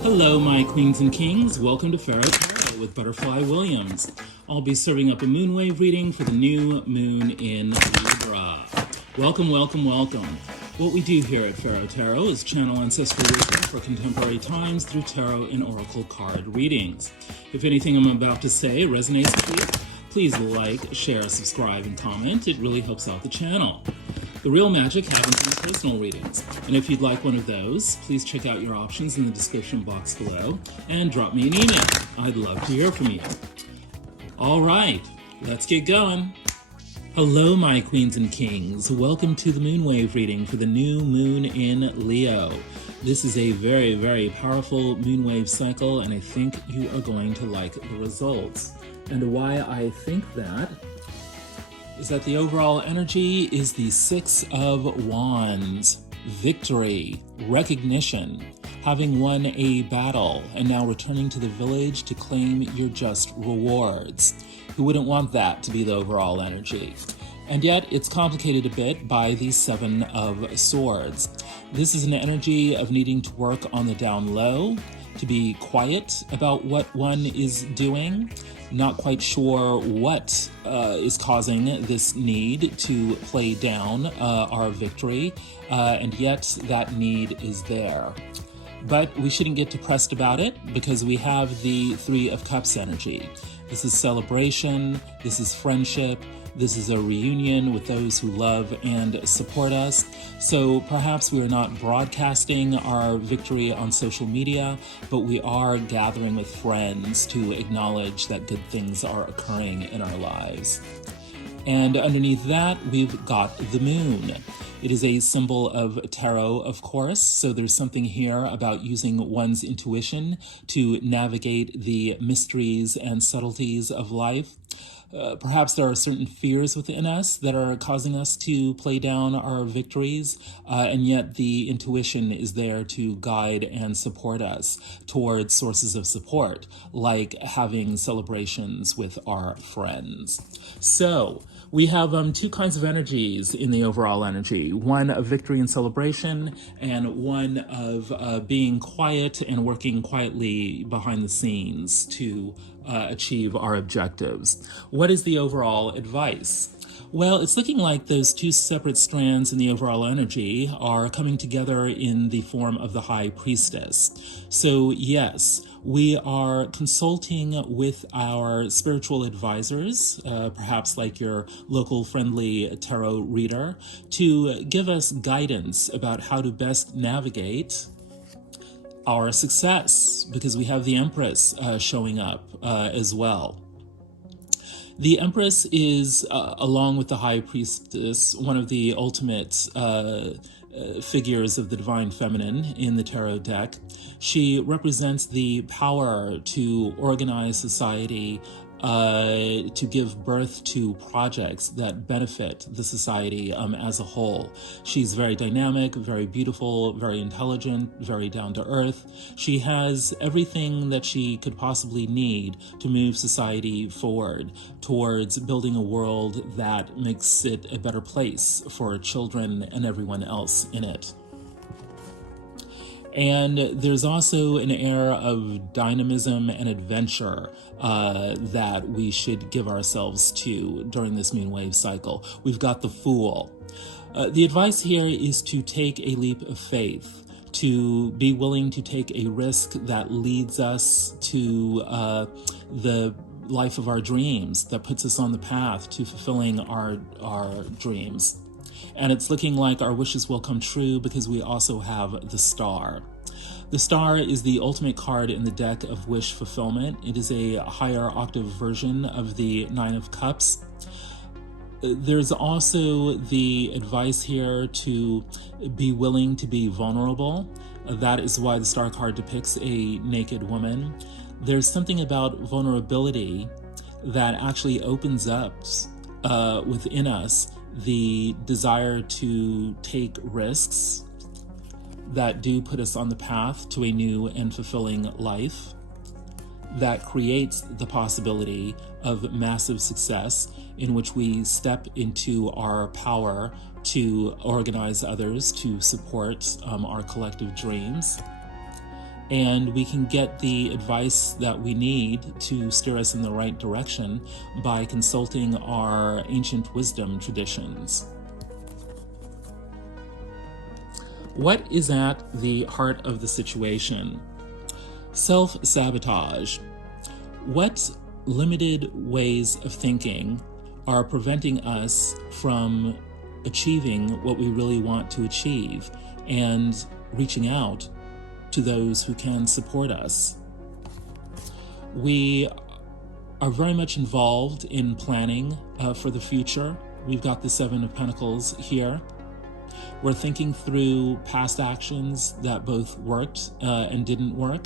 Hello, my queens and kings. Welcome to Pharaoh with Butterfly Williams. I'll be serving up a moonwave reading for the new moon in Libra. Welcome, welcome, welcome. What we do here at Pharaoh Tarot is channel ancestral wisdom for contemporary times through tarot and oracle card readings. If anything I'm about to say resonates with you, please like, share, subscribe, and comment. It really helps out the channel. The real magic happens in personal readings, and if you'd like one of those, please check out your options in the description box below and drop me an email. I'd love to hear from you. All right, let's get going. Hello, my queens and kings. Welcome to the moonwave reading for the new moon in Leo. This is a very, very powerful moonwave cycle, and I think you are going to like the results. And why I think that is that the overall energy is the Six of Wands. Victory, recognition, having won a battle, and now returning to the village to claim your just rewards. Who wouldn't want that to be the overall energy? And yet it's complicated a bit by the Seven of Swords. This is an energy of needing to work on the down low, to be quiet about what one is doing, not quite sure what is causing this need to play down our victory, and yet that need is there. But we shouldn't get depressed about it because we have the Three of Cups energy. This is celebration, this is friendship, this is a reunion with those who love and support us. So perhaps we are not broadcasting our victory on social media, but we are gathering with friends to acknowledge that good things are occurring in our lives. And underneath that, we've got the moon. It is a symbol of tarot, of course, so there's something here about using one's intuition to navigate the mysteries and subtleties of life. Perhaps there are certain fears within us that are causing us to play down our victories, and yet the intuition is there to guide and support us towards sources of support, like having celebrations with our friends. So we have two kinds of energies in the overall energy, one of victory and celebration, and one of being quiet and working quietly behind the scenes to achieve our objectives. What is the overall advice? Well, it's looking like those two separate strands in the overall energy are coming together in the form of the High Priestess. So yes, we are consulting with our spiritual advisors, perhaps like your local friendly tarot reader, to give us guidance about how to best navigate our success, because we have the Empress showing up as well. The Empress is, along with the High Priestess, one of the ultimate figures of the Divine Feminine in the tarot deck. She represents the power to organize society, to give birth to projects that benefit the society as a whole. She's very dynamic, very beautiful, very intelligent, very down to earth. She has everything that she could possibly need to move society forward towards building a world that makes it a better place for children and everyone else in it. And there's also an air of dynamism and adventure that we should give ourselves to during this moonwave cycle. We've got the Fool. The advice here is to take a leap of faith, to be willing to take a risk that leads us to the life of our dreams, that puts us on the path to fulfilling our dreams. And it's looking like our wishes will come true because we also have the Star. The Star is the ultimate card in the deck of wish fulfillment. It is a higher octave version of the Nine of Cups. There's also the advice here to be willing to be vulnerable. That is why the Star card depicts a naked woman. There's something about vulnerability that actually opens up within us the desire to take risks that do put us on the path to a new and fulfilling life. that creates the possibility of massive success, in which we step into our power to organize others to support our collective dreams. And we can get the advice that we need to steer us in the right direction by consulting our ancient wisdom traditions. What is at the heart of the situation? Self-sabotage. What limited ways of thinking are preventing us from achieving what we really want to achieve and reaching out to those who can support us? We are very much involved in planning for the future. We've got the Seven of Pentacles here. We're thinking through past actions that both worked and didn't work,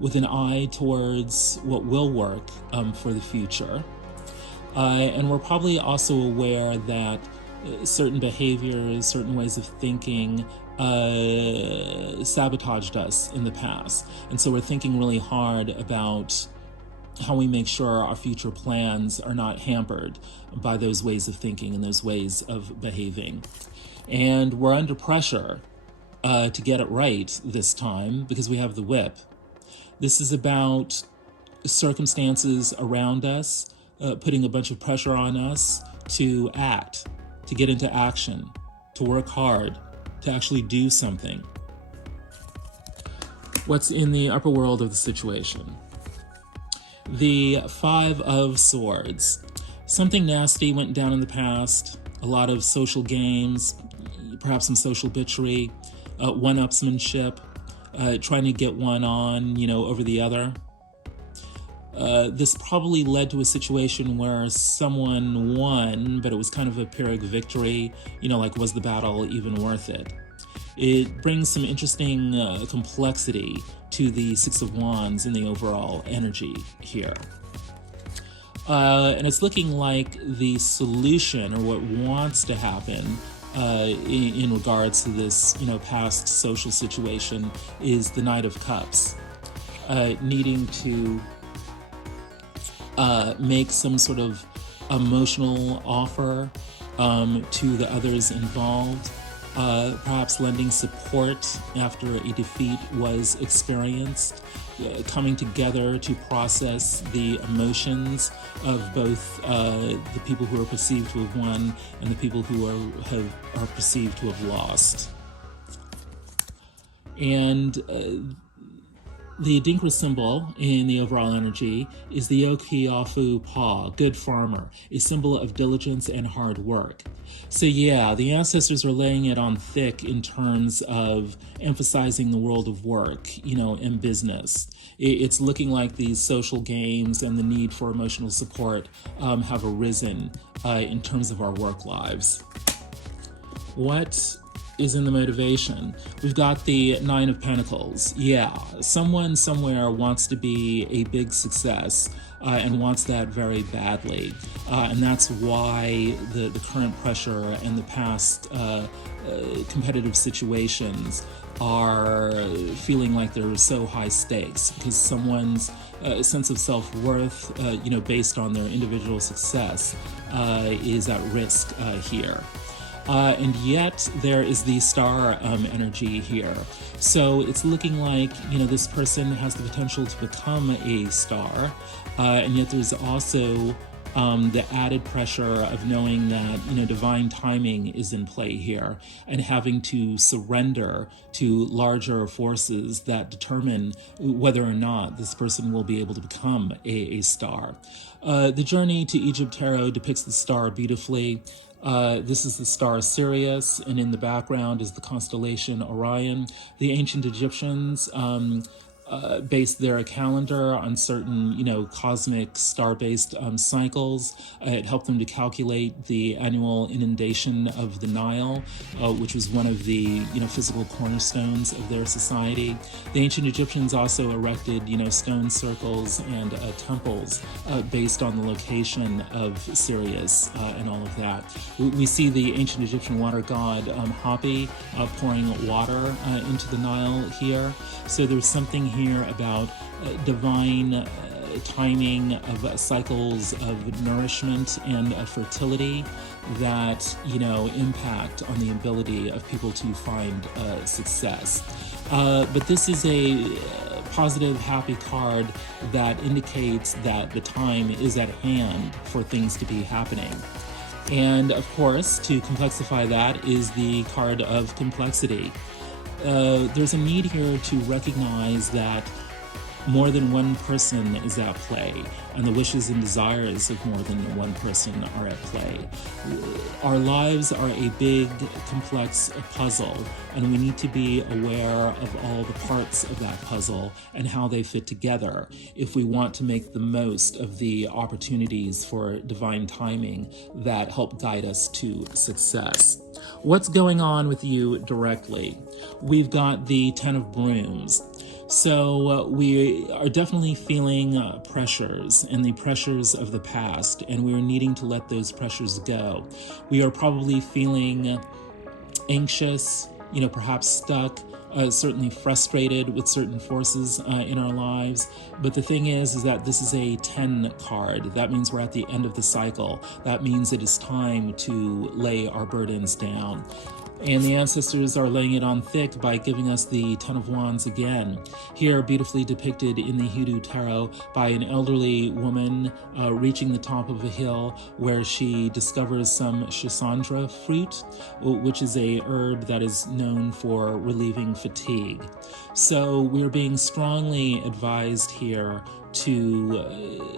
with an eye towards what will work for the future. And we're probably also aware that certain behaviors, certain ways of thinking sabotaged us in the past. And so we're thinking really hard about how we make sure our future plans are not hampered by those ways of thinking and those ways of behaving. And we're under pressure to get it right this time because we have the whip. This is about circumstances around us putting a bunch of pressure on us to act, to get into action, to work hard, to actually do something. What's in the upper world of the situation? The Five of Swords. Something nasty went down in the past, a lot of social games, perhaps some social bitchery, one-upsmanship, trying to get one on, over the other. This probably led to a situation where someone won, but it was kind of a Pyrrhic victory, like, was the battle even worth it? It brings some interesting complexity to the Six of Wands in the overall energy here. And it's looking like the solution, or what wants to happen in regards to this, past social situation, is the Knight of Cups, needing to make some sort of emotional offer to the others involved, perhaps lending support after a defeat was experienced, coming together to process the emotions of both the people who are perceived to have won and the people who are perceived to have lost. And the Adinkra symbol in the overall energy is the Okiafu Pa, good farmer, a symbol of diligence and hard work. So yeah, the ancestors are laying it on thick in terms of emphasizing the world of work, and business. It's looking like these social games and the need for emotional support have arisen in terms of our work lives. What is in the motivation? We've got the Nine of Pentacles. Yeah, someone somewhere wants to be a big success and wants that very badly. And that's why the current pressure and the past competitive situations are feeling like they're so high stakes, because someone's sense of self-worth, based on their individual success, is at risk here. And yet there is the star energy here. So it's looking like, this person has the potential to become a star, and yet there's also the added pressure of knowing that, divine timing is in play here, and having to surrender to larger forces that determine whether or not this person will be able to become a star. The Journey to Egypt Tarot depicts the star beautifully. This is the star Sirius, and in the background is the constellation Orion. The ancient Egyptians based their calendar on certain, cosmic star-based cycles. It helped them to calculate the annual inundation of the Nile, which was one of the, physical cornerstones of their society. The ancient Egyptians also erected, stone circles and temples based on the location of Sirius and all of that. We see the ancient Egyptian water god Hapi pouring water into the Nile here. So there's something here about divine timing of cycles of nourishment and of fertility that, impact on the ability of people to find success. But this is a positive, happy card that indicates that the time is at hand for things to be happening. And of course, to complexify that is the card of complexity. There's a need here to recognize that more than one person is at play, and the wishes and desires of more than one person are at play. Our lives are a big, complex puzzle, and we need to be aware of all the parts of that puzzle and how they fit together if we want to make the most of the opportunities for divine timing that help guide us to success. What's going on with you directly? We've got the Ten of Brooms. So we are definitely feeling pressures and the pressures of the past, and we're needing to let those pressures go. We are probably feeling anxious, perhaps stuck, certainly frustrated with certain forces in our lives. But the thing is that this is a 10 card. That means we're at the end of the cycle. That means it is time to lay our burdens down. And the ancestors are laying it on thick by giving us the Ten of Wands again. Here, beautifully depicted in the Hoodoo Tarot by an elderly woman reaching the top of a hill where she discovers some Schisandra fruit, which is a herb that is known for relieving fatigue. So we're being strongly advised here to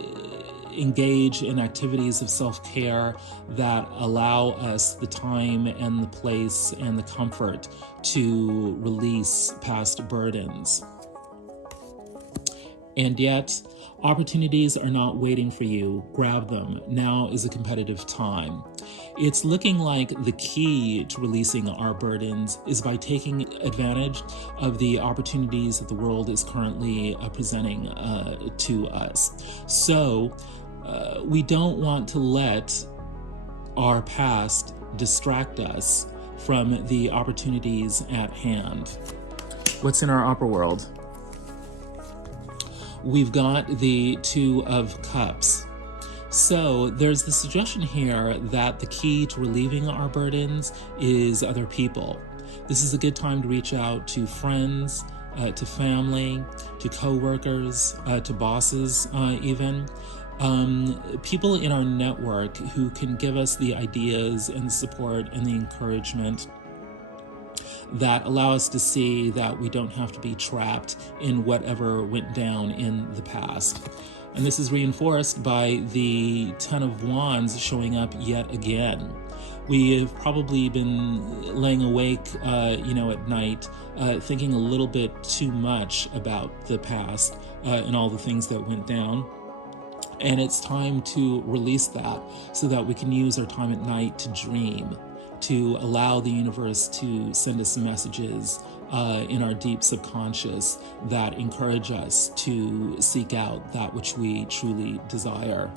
engage in activities of self-care that allow us the time and the place and the comfort to release past burdens. And yet, opportunities are not waiting for you. Grab them. Now is a competitive time. It's looking like the key to releasing our burdens is by taking advantage of the opportunities that the world is currently presenting to us. So, we don't want to let our past distract us from the opportunities at hand. What's in our upper world? We've got the Two of Cups. So there's the suggestion here that the key to relieving our burdens is other people. This is a good time to reach out to friends, to family, to co-workers, to bosses even. People in our network who can give us the ideas and the support and the encouragement that allow us to see that we don't have to be trapped in whatever went down in the past. And this is reinforced by the Ten of Wands showing up yet again. We have probably been laying awake, at night, thinking a little bit too much about the past and all the things that went down. And it's time to release that so that we can use our time at night to dream, to allow the universe to send us messages in our deep subconscious that encourage us to seek out that which we truly desire.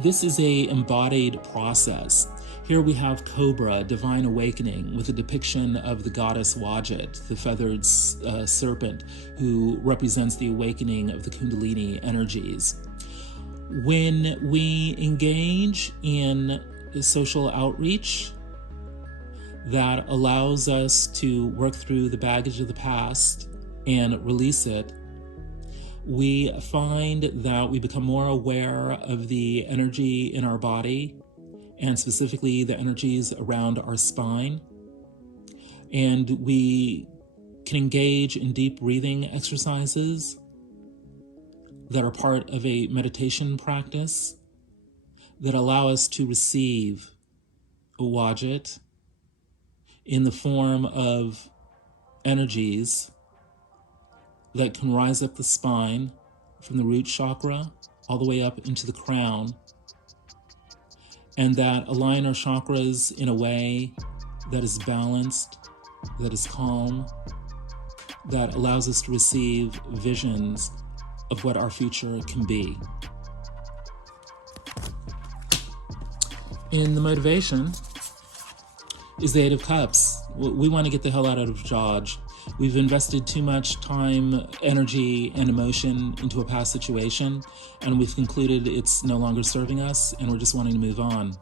This is an embodied process. Here we have Cobra, Divine Awakening, with a depiction of the goddess Wadjet, the feathered serpent who represents the awakening of the Kundalini energies. When we engage in social outreach that allows us to work through the baggage of the past and release it, we find that we become more aware of the energy in our body, and specifically the energies around our spine. And we can engage in deep breathing exercises that are part of a meditation practice that allow us to receive a Wadjet in the form of energies that can rise up the spine from the root chakra all the way up into the crown, and that align our chakras in a way that is balanced, that is calm, that allows us to receive visions of what our future can be. And the motivation is the Eight of Cups. We want to get the hell out of Dodge. We've invested too much time, energy, and emotion into a past situation, and we've concluded it's no longer serving us, and we're just wanting to move on.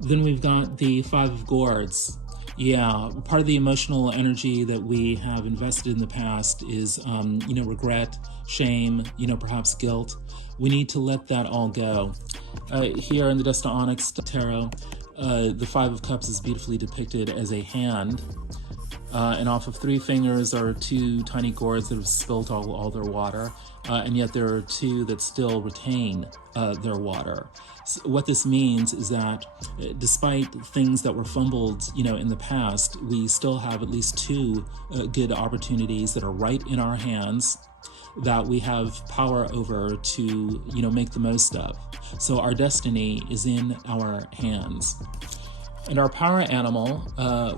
Then we've got the Five of Gourds. Yeah, part of the emotional energy that we have invested in the past is, regret, shame, perhaps guilt. We need to let that all go. Here in the Dust to Onyx Tarot, the Five of Cups is beautifully depicted as a hand. And off of 3 fingers are 2 tiny gourds that have spilt all their water, and yet there are 2 that still retain their water. So what this means is that despite things that were fumbled, in the past, we still have at least 2 good opportunities that are right in our hands that we have power over to, make the most of. So our destiny is in our hands. And our power animal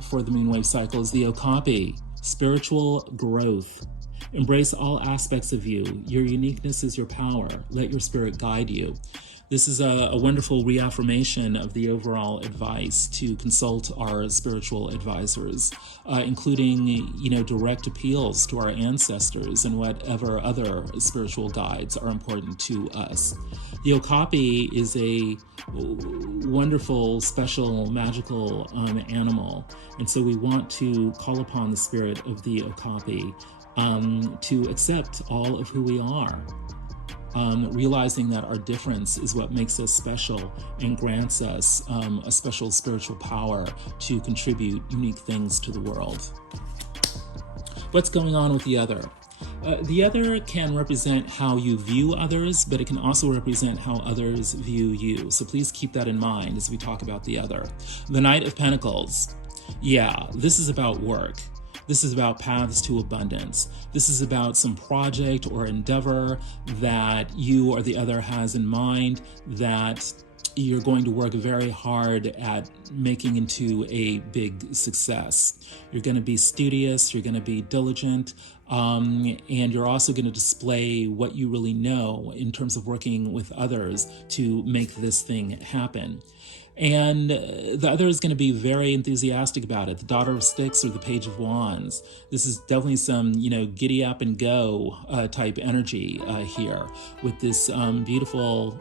for the moonwave cycle is the Okapi, spiritual growth. Embrace all aspects of you. Your uniqueness is your power. Let your spirit guide you. This is a wonderful reaffirmation of the overall advice to consult our spiritual advisors, including, direct appeals to our ancestors and whatever other spiritual guides are important to us. The Okapi is a wonderful, special, magical animal, and so we want to call upon the spirit of the Okapi to accept all of who we are. Realizing that our difference is what makes us special and grants us a special spiritual power to contribute unique things to the world. What's going on with the other? The other can represent how you view others, but it can also represent how others view you. So please keep that in mind as we talk about the other. The Knight of Pentacles. Yeah, this is about work. This is about paths to abundance. This is about some project or endeavor that you or the other has in mind that you're going to work very hard at making into a big success. You're going to be studious, you're going to be diligent, and you're also going to display what you really know in terms of working with others to make this thing happen. And the other is going to be very enthusiastic about it. The Daughter of Sticks or the Page of Wands. This is definitely some, giddy up and go type energy here with this beautiful,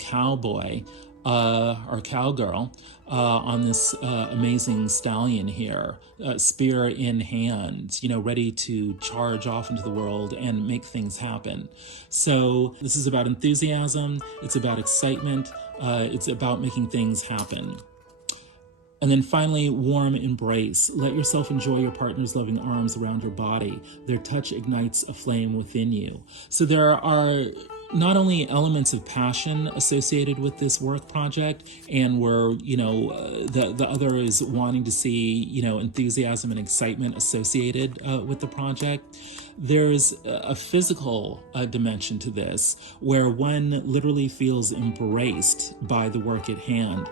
cowboy or cowgirl on this amazing stallion here, spear in hand, ready to charge off into the world and make things happen. So this is about enthusiasm. It's about excitement. It's about making things happen. And then finally, warm embrace. Let yourself enjoy your partner's loving arms around your body. Their touch ignites a flame within you. So there are not only elements of passion associated with this work project, and where, the other is wanting to see, enthusiasm and excitement associated with the project. There's a physical dimension to this where one literally feels embraced by the work at hand.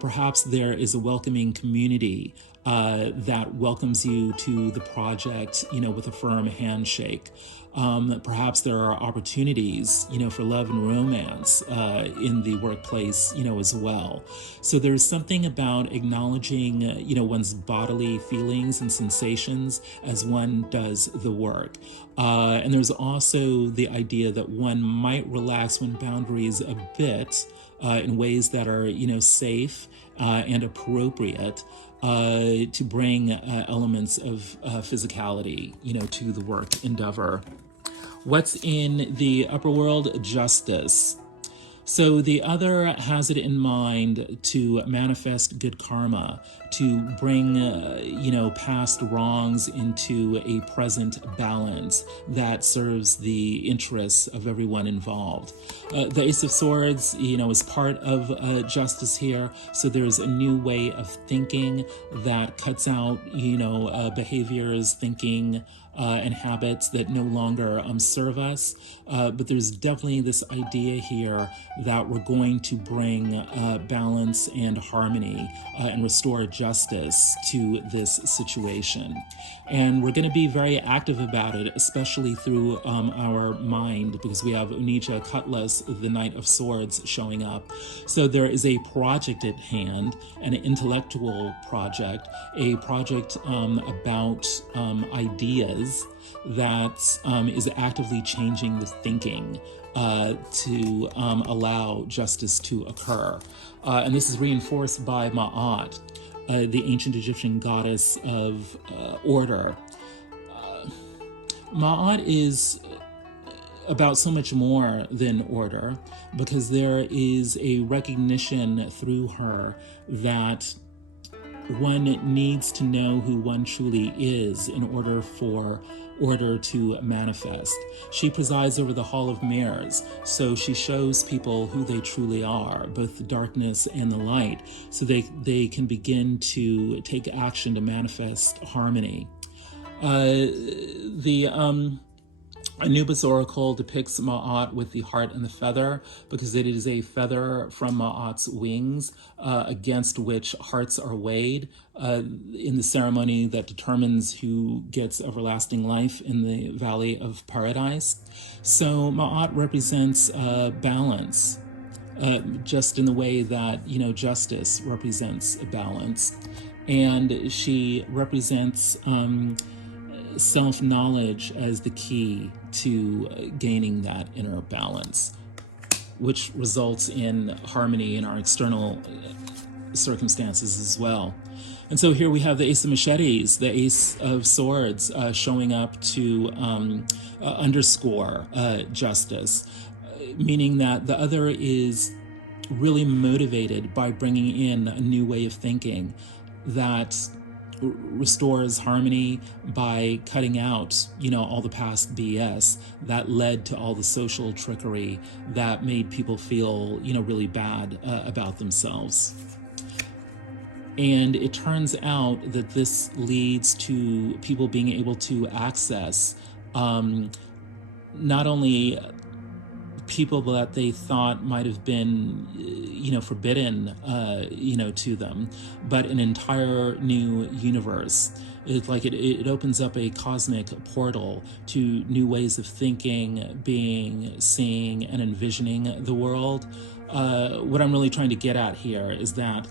Perhaps there is a welcoming community that welcomes you to the project, with a firm handshake. Perhaps there are opportunities, for love and romance in the workplace, as well. So there's something about acknowledging, one's bodily feelings and sensations as one does the work. And there's also the idea that one might relax one's boundaries a bit in ways that are, safe and appropriate to bring elements of physicality, to the work endeavor. What's in the upper world? Justice. So the other has it in mind to manifest good karma, to bring, past wrongs into a present balance that serves the interests of everyone involved. The Ace of Swords, is part of justice here. So there's a new way of thinking that cuts out, behaviors, thinking, and habits that no longer serve us. But there's definitely this idea here that we're going to bring balance and harmony and restore justice to this situation. And we're going to be very active about it, especially through our mind, because we have Onija Cutlass, the Knight of Swords, showing up. So there is a project at hand, an intellectual project, a project about ideas that is actively changing the thinking to allow justice to occur. And this is reinforced by Ma'at, the ancient Egyptian goddess of order. Ma'at is about so much more than order, because there is a recognition through her that one needs to know who one truly is in order for order to manifest. She presides over the Hall of Mirrors, so she shows people who they truly are, both the darkness and the light, so they can begin to take action to manifest harmony. Anubis Oracle depicts Ma'at with the heart and the feather, because it is a feather from Ma'at's wings against which hearts are weighed in the ceremony that determines who gets everlasting life in the Valley of Paradise. So Ma'at represents balance, just in the way that, justice represents balance. And she represents self-knowledge as the key to gaining that inner balance, which results in harmony in our external circumstances as well. And so here we have the Ace of Machetes, the Ace of Swords, showing up to underscore justice, meaning that the other is really motivated by bringing in a new way of thinking that restores harmony by cutting out, all the past BS that led to all the social trickery that made people feel, really bad about themselves. And it turns out that this leads to people being able to access not only people that they thought might have been, forbidden, to them, but an entire new universe. It opens up a cosmic portal to new ways of thinking, being, seeing, and envisioning the world. What I'm really trying to get at here is that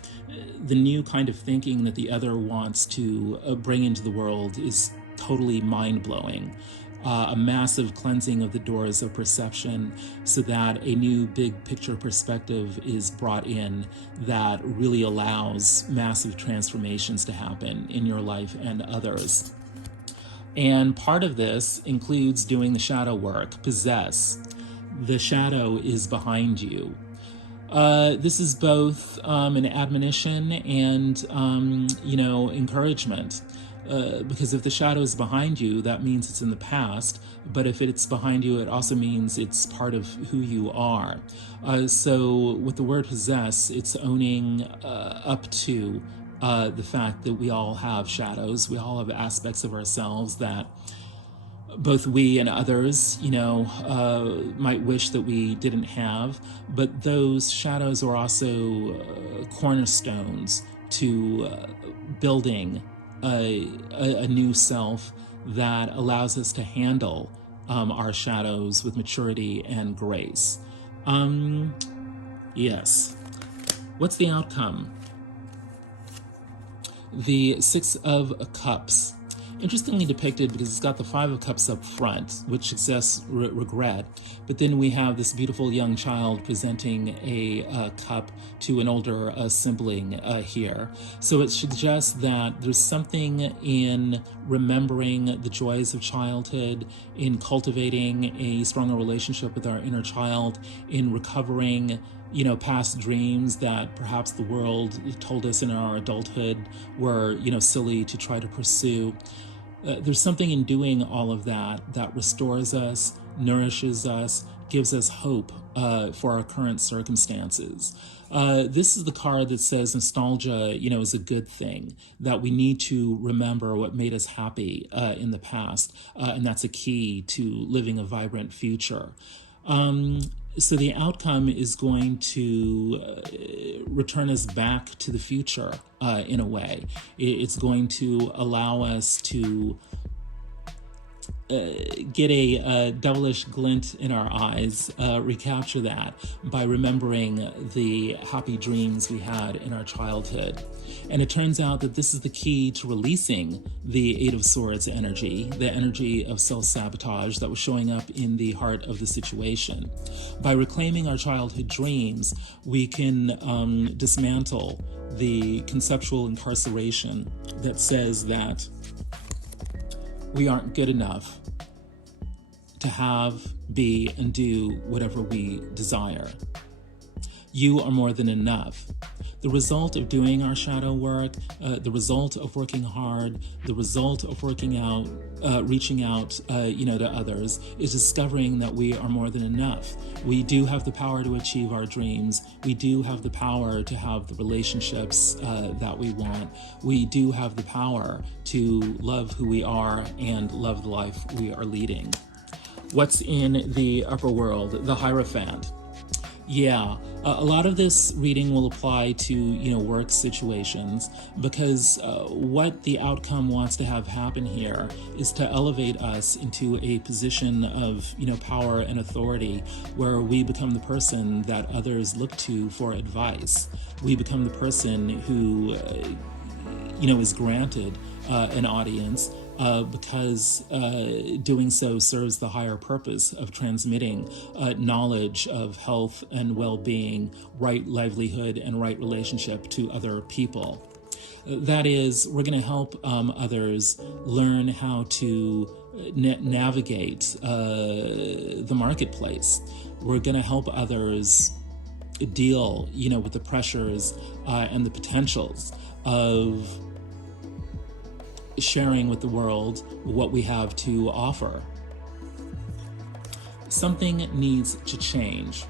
the new kind of thinking that the other wants to bring into the world is totally mind-blowing. A massive cleansing of the doors of perception so that a new big picture perspective is brought in that really allows massive transformations to happen in your life and others. And part of this includes doing the shadow work, possess. The shadow is behind you. This is both an admonition and, encouragement. Because if the shadow is behind you, that means it's in the past. But if it's behind you, it also means it's part of who you are. So with the word possess, it's owning up to the fact that we all have shadows. We all have aspects of ourselves that both we and others, might wish that we didn't have. But those shadows are also cornerstones to building a new self that allows us to handle our shadows with maturity and grace. Yes. What's the outcome? The Six of Cups. Interestingly depicted because it's got the Five of Cups up front, which suggests regret. But then we have this beautiful young child presenting a cup to an older sibling here. So it suggests that there's something in remembering the joys of childhood, in cultivating a stronger relationship with our inner child, in recovering past dreams that perhaps the world told us in our adulthood were, silly to try to pursue. There's something in doing all of that that restores us, nourishes us, gives us hope for our current circumstances. This is the card that says nostalgia, is a good thing, that we need to remember what made us happy in the past, and that's a key to living a vibrant future. So the outcome is going to return us back to the future in a way. It's going to allow us to get a devilish glint in our eyes, recapture that by remembering the happy dreams we had in our childhood. And it turns out that this is the key to releasing the Eight of Swords energy, the energy of self-sabotage that was showing up in the heart of the situation. By reclaiming our childhood dreams, we can dismantle the conceptual incarceration that says that we aren't good enough to have, be, and do whatever we desire. You are more than enough. The result of doing our shadow work, the result of working hard, the result of working out, reaching out, to others, is discovering that we are more than enough. We do have the power to achieve our dreams. We do have the power to have the relationships that we want. We do have the power to love who we are and love the life we are leading. What's in the upper world? The Hierophant. Yeah, a lot of this reading will apply to, work situations, because what the outcome wants to have happen here is to elevate us into a position of, power and authority, where we become the person that others look to for advice. We become the person who, is granted an audience, because doing so serves the higher purpose of transmitting knowledge of health and well-being, right livelihood, and right relationship to other people. That is, we're going to help others learn how to navigate the marketplace. We're going to help others deal, with the pressures and the potentials of sharing with the world what we have to offer. Something needs to change.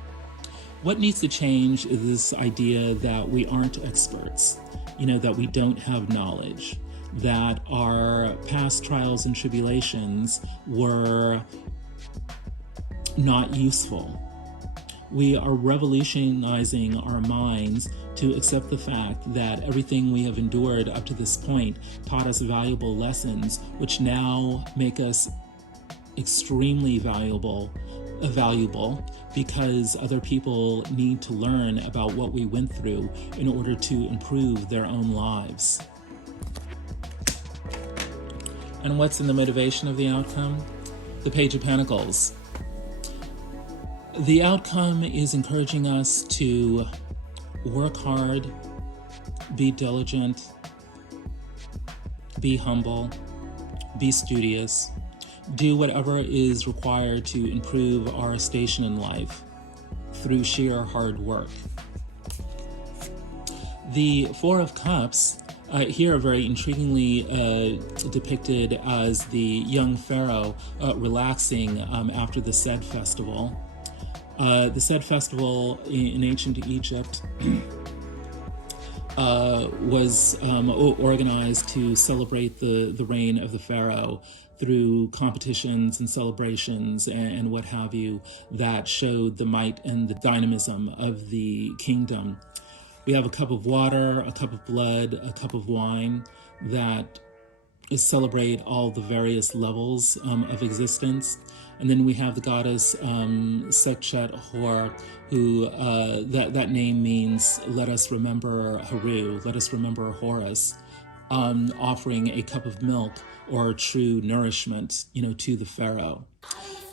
What needs to change is this idea that we aren't experts, that we don't have knowledge, that our past trials and tribulations were not useful. We are revolutionizing our minds to accept the fact that everything we have endured up to this point taught us valuable lessons, which now make us extremely valuable because other people need to learn about what we went through in order to improve their own lives. And what's in the motivation of the outcome? The Page of Pentacles. The outcome is encouraging us to work hard, be diligent, be humble, be studious, do whatever is required to improve our station in life through sheer hard work. The Four of Cups here are very intriguingly depicted as the young Pharaoh relaxing after the Sed festival. The Sed festival in ancient Egypt was organized to celebrate the reign of the Pharaoh through competitions and celebrations and what have you that showed the might and the dynamism of the kingdom. We have a cup of water, a cup of blood, a cup of wine that celebrate all the various levels of existence. And then we have the goddess Sekchet Hor, who that name means let us remember Haru, let us remember Horus, offering a cup of milk or true nourishment, to the Pharaoh.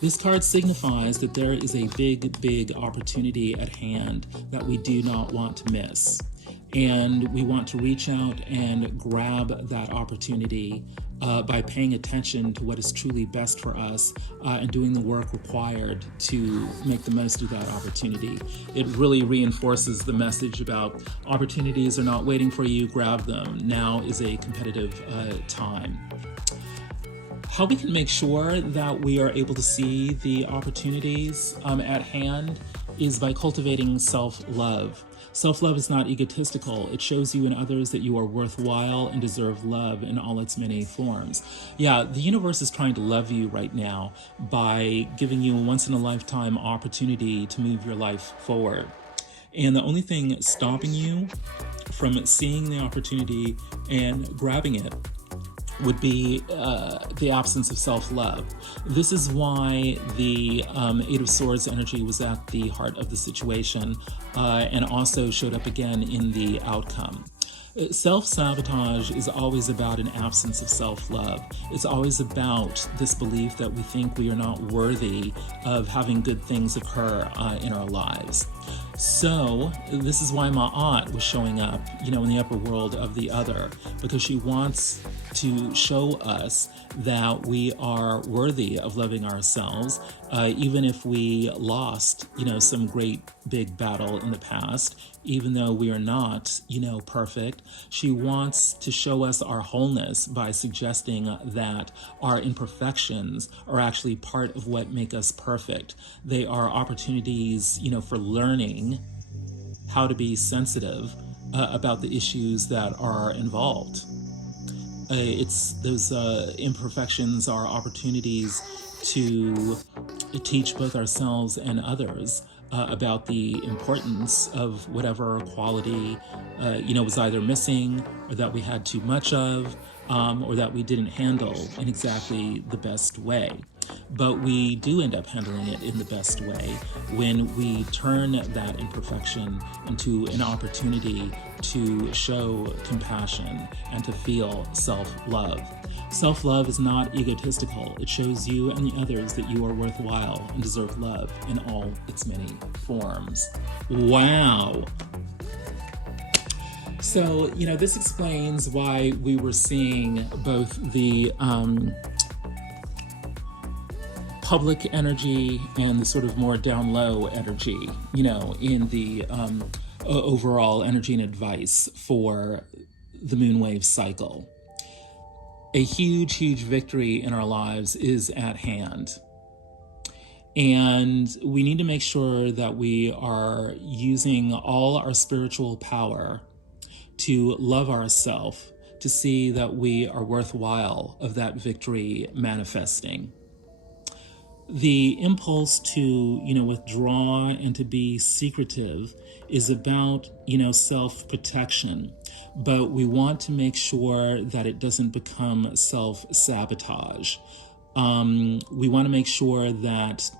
This card signifies that there is a big opportunity at hand that we do not want to miss. And we want to reach out and grab that opportunity by paying attention to what is truly best for us and doing the work required to make the most of that opportunity. It really reinforces the message about opportunities are not waiting for you, grab them. Now is a competitive time. How we can make sure that we are able to see the opportunities at hand is by cultivating self-love. Self-love is not egotistical. It shows you and others that you are worthwhile and deserve love in all its many forms. Yeah, the universe is trying to love you right now by giving you a once-in-a-lifetime opportunity to move your life forward. And the only thing stopping you from seeing the opportunity and grabbing it would be the absence of self-love. This is why the Eight of Swords energy was at the heart of the situation and also showed up again in the outcome. Self-sabotage is always about an absence of self-love. It's always about this belief that we think we are not worthy of having good things occur in our lives. So this is why Ma'at was showing up, in the upper world of the other, because she wants to show us that we are worthy of loving ourselves, even if we lost, some great big battle in the past, even though we are not, perfect. She wants to show us our wholeness by suggesting that our imperfections are actually part of what make us perfect. They are opportunities, for learning how to be sensitive about the issues that are involved. It's those imperfections are opportunities to teach both ourselves and others about the importance of whatever quality was either missing, or that we had too much of, or that we didn't handle in exactly the best way. But we do end up handling it in the best way when we turn that imperfection into an opportunity to show compassion and to feel self-love. Self-love is not egotistical. It shows you and the others that you are worthwhile and deserve love in all its many forms. Wow. So, this explains why we were seeing both the public energy and the sort of more down low energy, in the overall energy and advice for the moonwave cycle. A huge, huge victory in our lives is at hand. And we need to make sure that we are using all our spiritual power to love ourselves, to see that we are worthwhile of that victory manifesting. The impulse to, withdraw and to be secretive is about, self-protection, but we want to make sure that it doesn't become self-sabotage. We want to make sure that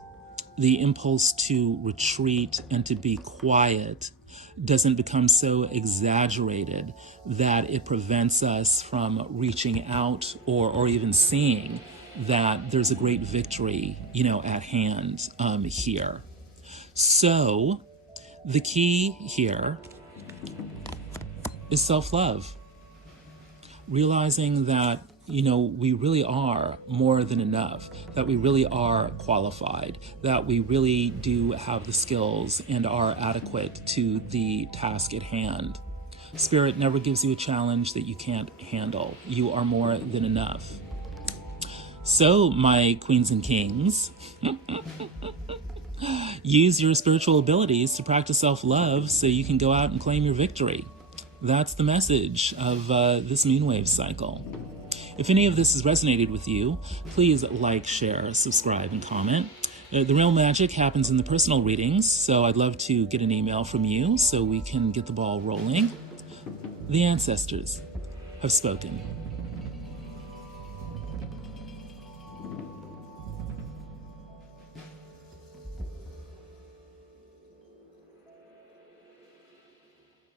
the impulse to retreat and to be quiet doesn't become so exaggerated that it prevents us from reaching out or even seeing that there's a great victory, at hand here. So the key here is self-love. Realizing that, we really are more than enough, that we really are qualified, that we really do have the skills and are adequate to the task at hand. Spirit never gives you a challenge that you can't handle. You are more than enough. So, my queens and kings, use your spiritual abilities to practice self-love so you can go out and claim your victory. That's the message of this moonwave cycle. If any of this has resonated with you, please like, share, subscribe, and comment. The real magic happens in the personal readings, so I'd love to get an email from you so we can get the ball rolling. The ancestors have spoken.